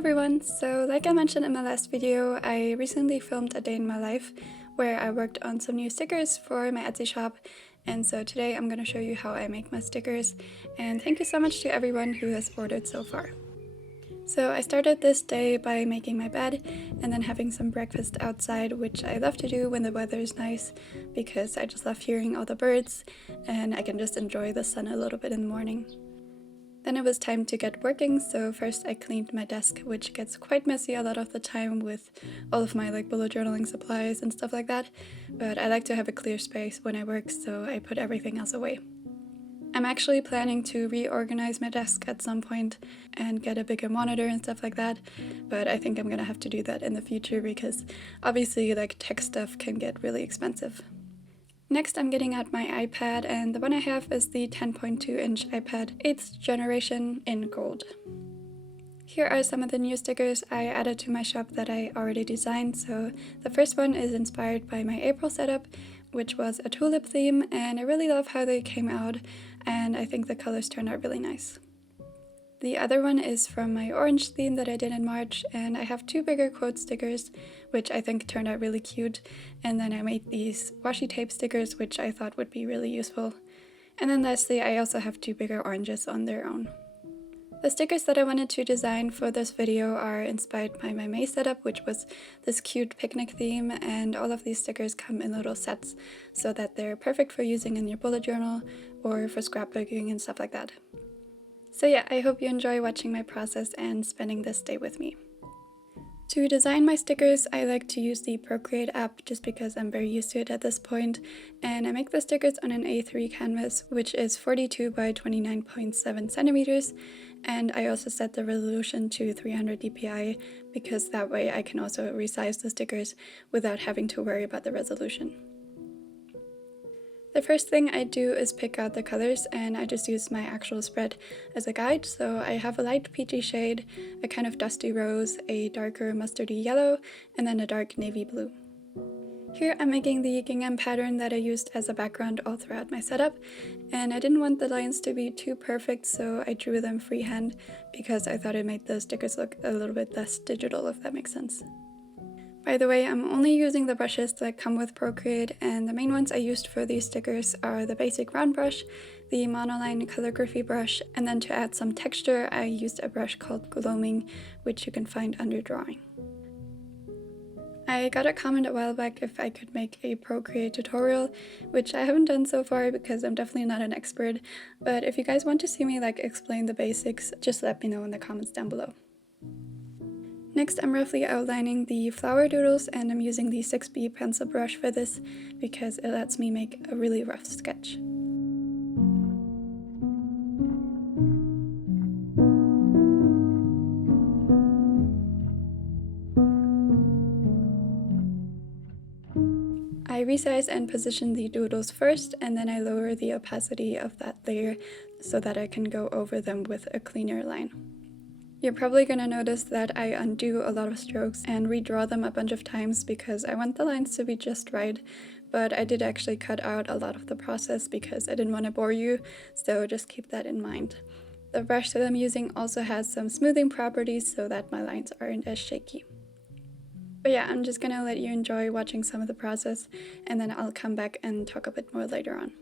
everyone! So like I mentioned in my last video, I recently filmed a day in my life where I worked on some new stickers for my Etsy shop, and so today I'm going to show you how I make my stickers, and thank you so much to everyone who has ordered so far. So I started this day by making my bed and then having some breakfast outside, which I love to do when the weather is nice because I just love hearing all the birds and I can just enjoy the sun a little bit in the morning. Then it was time to get working, so first I cleaned my desk, which gets quite messy a lot of the time with all of my bullet journaling supplies and stuff like that, but I like to have a clear space when I work, so I put everything else away. I'm actually planning to reorganize my desk at some point and get a bigger monitor and stuff like that, but I think I'm gonna have to do that in the future because obviously tech stuff can get really expensive. Next I'm getting out my iPad, and the one I have is the 10.2-inch iPad 8th generation in gold. Here are some of the new stickers I added to my shop that I already designed. So the first one is inspired by my April setup, which was a tulip theme, and I really love how they came out, and I think the colors turned out really nice. The other one is from my orange theme that I did in March, and I have two bigger quote stickers, which I think turned out really cute, and then I made these washi tape stickers, which I thought would be really useful. And then lastly, I also have two bigger oranges on their own. The stickers that I wanted to design for this video are inspired by my May setup, which was this cute picnic theme, and all of these stickers come in little sets so that they're perfect for using in your bullet journal or for scrapbooking and stuff like that. So yeah, I hope you enjoy watching my process and spending this day with me. To design my stickers, I like to use the Procreate app just because I'm very used to it at this point, and I make the stickers on an A3 canvas, which is 42 by 29.7 centimeters, and I also set the resolution to 300 dpi because that way I can also resize the stickers without having to worry about the resolution. The first thing I do is pick out the colors, and I just use my actual spread as a guide. So I have a light peachy shade, a kind of dusty rose, a darker mustardy yellow, and then a dark navy blue. Here I'm making the gingham pattern that I used as a background all throughout my setup, and I didn't want the lines to be too perfect, so I drew them freehand because I thought it made the stickers look a little bit less digital, if that makes sense. By the way, I'm only using the brushes that come with Procreate, and the main ones I used for these stickers are the basic round brush, the Monoline calligraphy brush, and then to add some texture I used a brush called Gloaming, which you can find under drawing. I got a comment a while back if I could make a Procreate tutorial, which I haven't done so far because I'm definitely not an expert, but if you guys want to see me explain the basics, just let me know in the comments down below. Next, I'm roughly outlining the flower doodles, and I'm using the 6B pencil brush for this because it lets me make a really rough sketch. I resize and position the doodles first, and then I lower the opacity of that layer so that I can go over them with a cleaner line. You're probably going to notice that I undo a lot of strokes and redraw them a bunch of times because I want the lines to be just right, but I did actually cut out a lot of the process because I didn't want to bore you, so just keep that in mind. The brush that I'm using also has some smoothing properties so that my lines aren't as shaky. But yeah, I'm just going to let you enjoy watching some of the process, and then I'll come back and talk a bit more later on.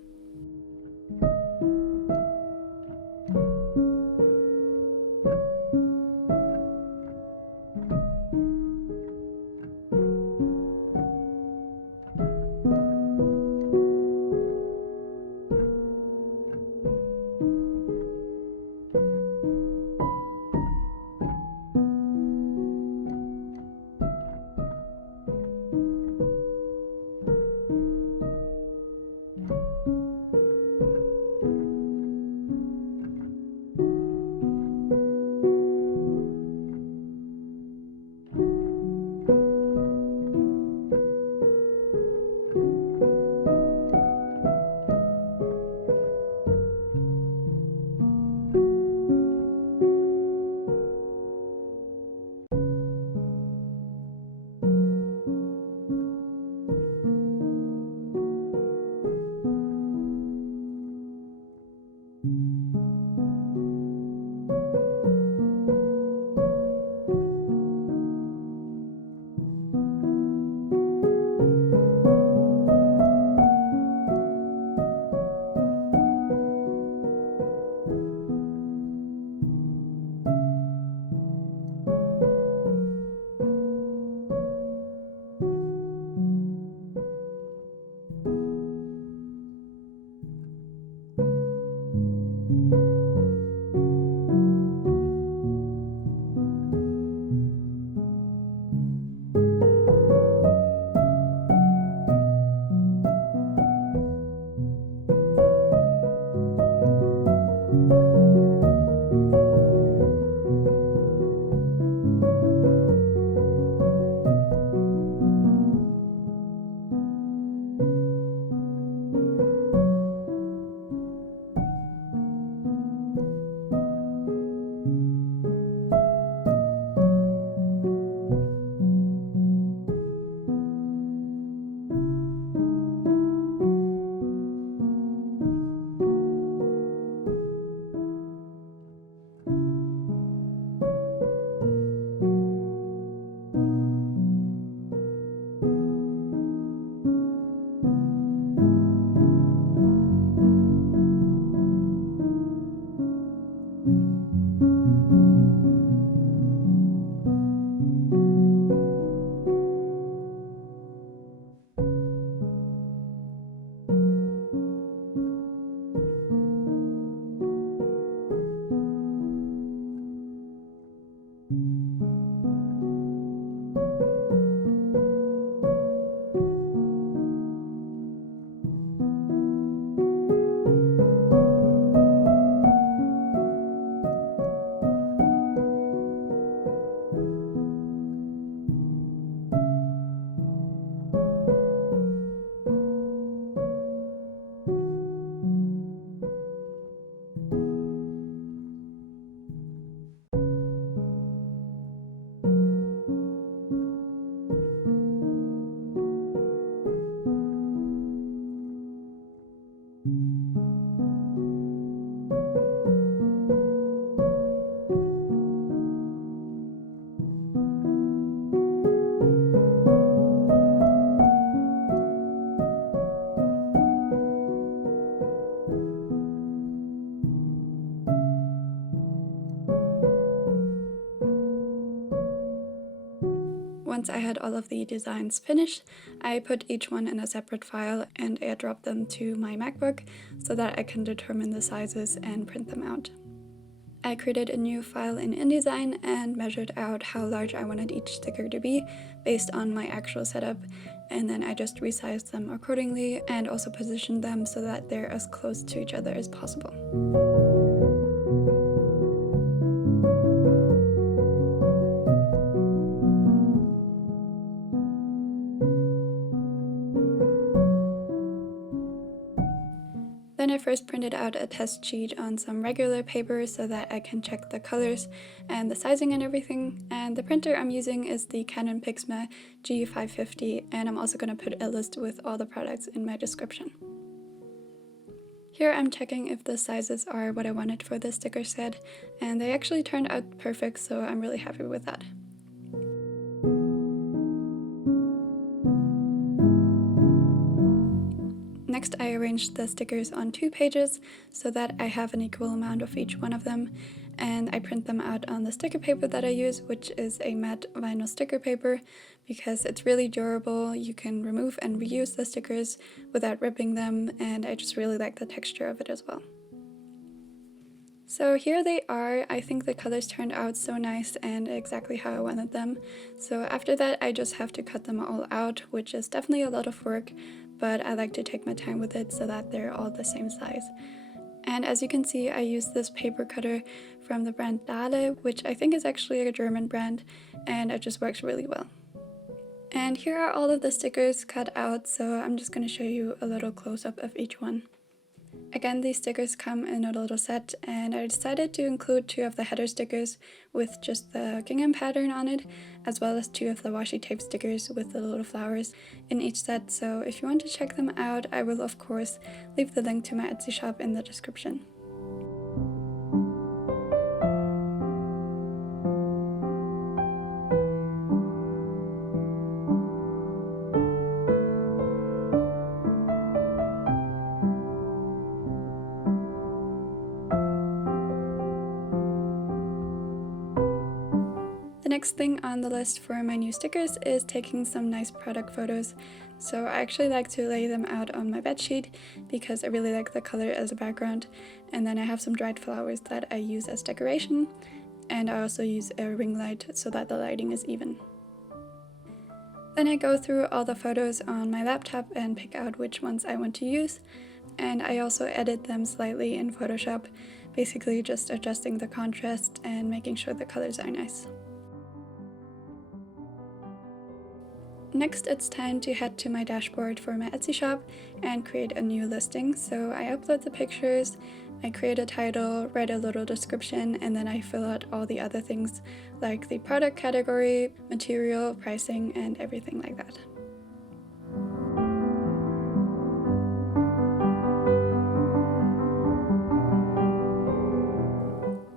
once I had all of the designs finished, I put each one in a separate file and airdropped them to my MacBook so that I can determine the sizes and print them out. I created a new file in InDesign and measured out how large I wanted each sticker to be based on my actual setup, and then I just resized them accordingly and also positioned them so that they're as close to each other as possible. Then I first printed out a test sheet on some regular paper so that I can check the colors and the sizing and everything, and the printer I'm using is the Canon Pixma G550, and I'm also going to put a list with all the products in my description. Here I'm checking if the sizes are what I wanted for the sticker set, and they actually turned out perfect, so I'm really happy with that. Next, I arranged the stickers on 2 pages so that I have an equal amount of each one of them, and I print them out on the sticker paper that I use, which is a matte vinyl sticker paper, because it's really durable. You can remove and reuse the stickers without ripping them, and I just really like the texture of it as well. So here they are. I think the colors turned out so nice and exactly how I wanted them. So after that, I just have to cut them all out, which is definitely a lot of work, but I like to take my time with it so that they're all the same size. And as you can see, I used this paper cutter from the brand Dahle, which I think is actually a German brand, and it just works really well. And here are all of the stickers cut out, so I'm just going to show you a little close-up of each one. Again, these stickers come in a little set, and I decided to include 2 of the header stickers with just the gingham pattern on it, as well as 2 of the washi tape stickers with the little flowers in each set. So if you want to check them out, I will of course leave the link to my Etsy shop in the description. The next thing on the list for my new stickers is taking some nice product photos. So I actually like to lay them out on my bedsheet because I really like the color as a background, and then I have some dried flowers that I use as decoration, and I also use a ring light so that the lighting is even. Then I go through all the photos on my laptop and pick out which ones I want to use, and I also edit them slightly in Photoshop, basically just adjusting the contrast and making sure the colors are nice. Next, it's time to head to my dashboard for my Etsy shop and create a new listing. So I upload the pictures, I create a title, write a little description, and then I fill out all the other things like the product category, material, pricing, and everything like that.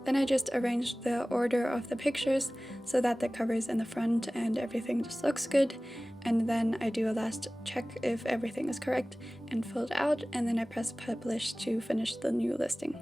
Then I just arranged the order of the pictures so that the covers in the front and everything just looks good, and then I do a last check if everything is correct and filled out, and then I press publish to finish the new listing.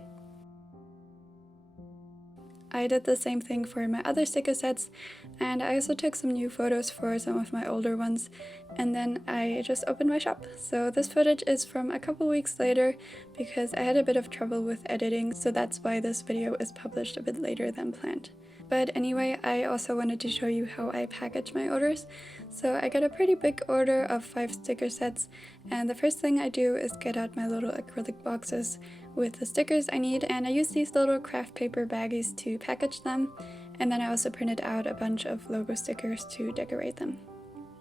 I did the same thing for my other sticker sets, and I also took some new photos for some of my older ones, and then I just opened my shop. So this footage is from a couple weeks later because I had a bit of trouble with editing, so that's why this video is published a bit later than planned. But anyway, I also wanted to show you how I package my orders. So I got a pretty big order of 5 sticker sets, and the first thing I do is get out my little acrylic boxes with the stickers I need, and I use these little craft paper baggies to package them, and then I also printed out a bunch of logo stickers to decorate them.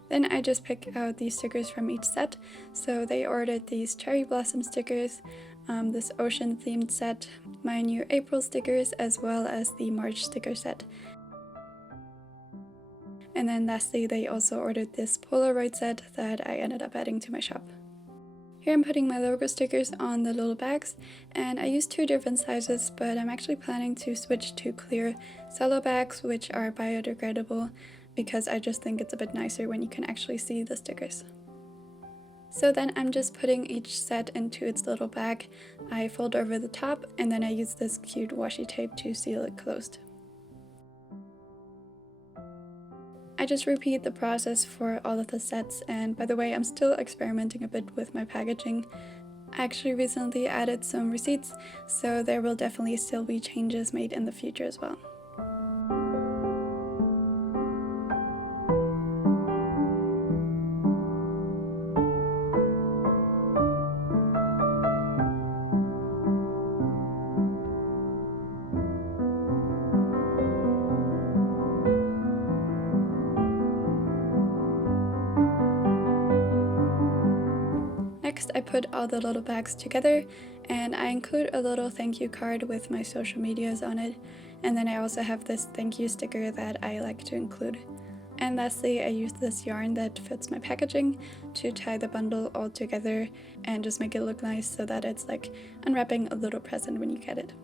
Then I just pick out these stickers from each set. So they ordered these cherry blossom stickers, this ocean themed set, my new April stickers, as well as the March sticker set. And then lastly, they also ordered this Polaroid set that I ended up adding to my shop. Here I'm putting my logo stickers on the little bags, and I used 2 different sizes, but I'm actually planning to switch to clear cello bags, which are biodegradable, because I just think it's a bit nicer when you can actually see the stickers. So then I'm just putting each set into its little bag. I fold over the top, and then I use this cute washi tape to seal it closed. I just repeat the process for all of the sets, and by the way, I'm still experimenting a bit with my packaging. I actually recently added some receipts, so there will definitely still be changes made in the future as well. Next, I put all the little bags together, and I include a little thank you card with my social medias on it, and then I also have this thank you sticker that I like to include. And lastly, I use this yarn that fits my packaging to tie the bundle all together and just make it look nice so that it's like unwrapping a little present when you get it.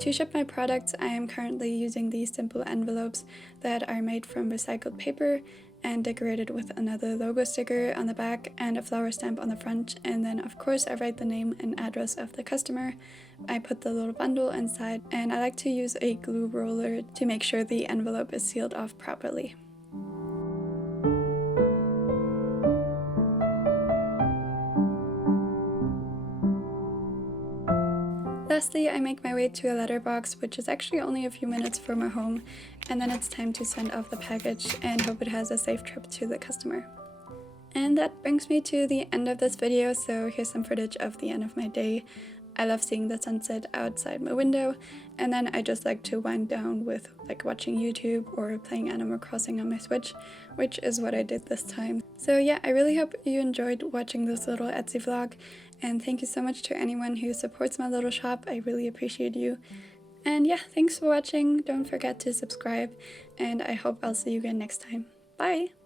To ship my products, I am currently using these simple envelopes that are made from recycled paper and decorated with another logo sticker on the back and a flower stamp on the front, and then of course I write the name and address of the customer. I put the little bundle inside, and I like to use a glue roller to make sure the envelope is sealed off properly. Lastly, I make my way to a letterbox, which is actually only a few minutes from our home, and then it's time to send off the package and hope it has a safe trip to the customer. And that brings me to the end of this video, so here's some footage of the end of my day. I love seeing the sunset outside my window, and then I just like to wind down with like watching YouTube or playing Animal Crossing on my Switch, which is what I did this time. So yeah, I really hope you enjoyed watching this little Etsy vlog, and thank you so much to anyone who supports my little shop. I really appreciate you. And yeah, thanks for watching. Don't forget to subscribe, and I hope I'll see you again next time. Bye!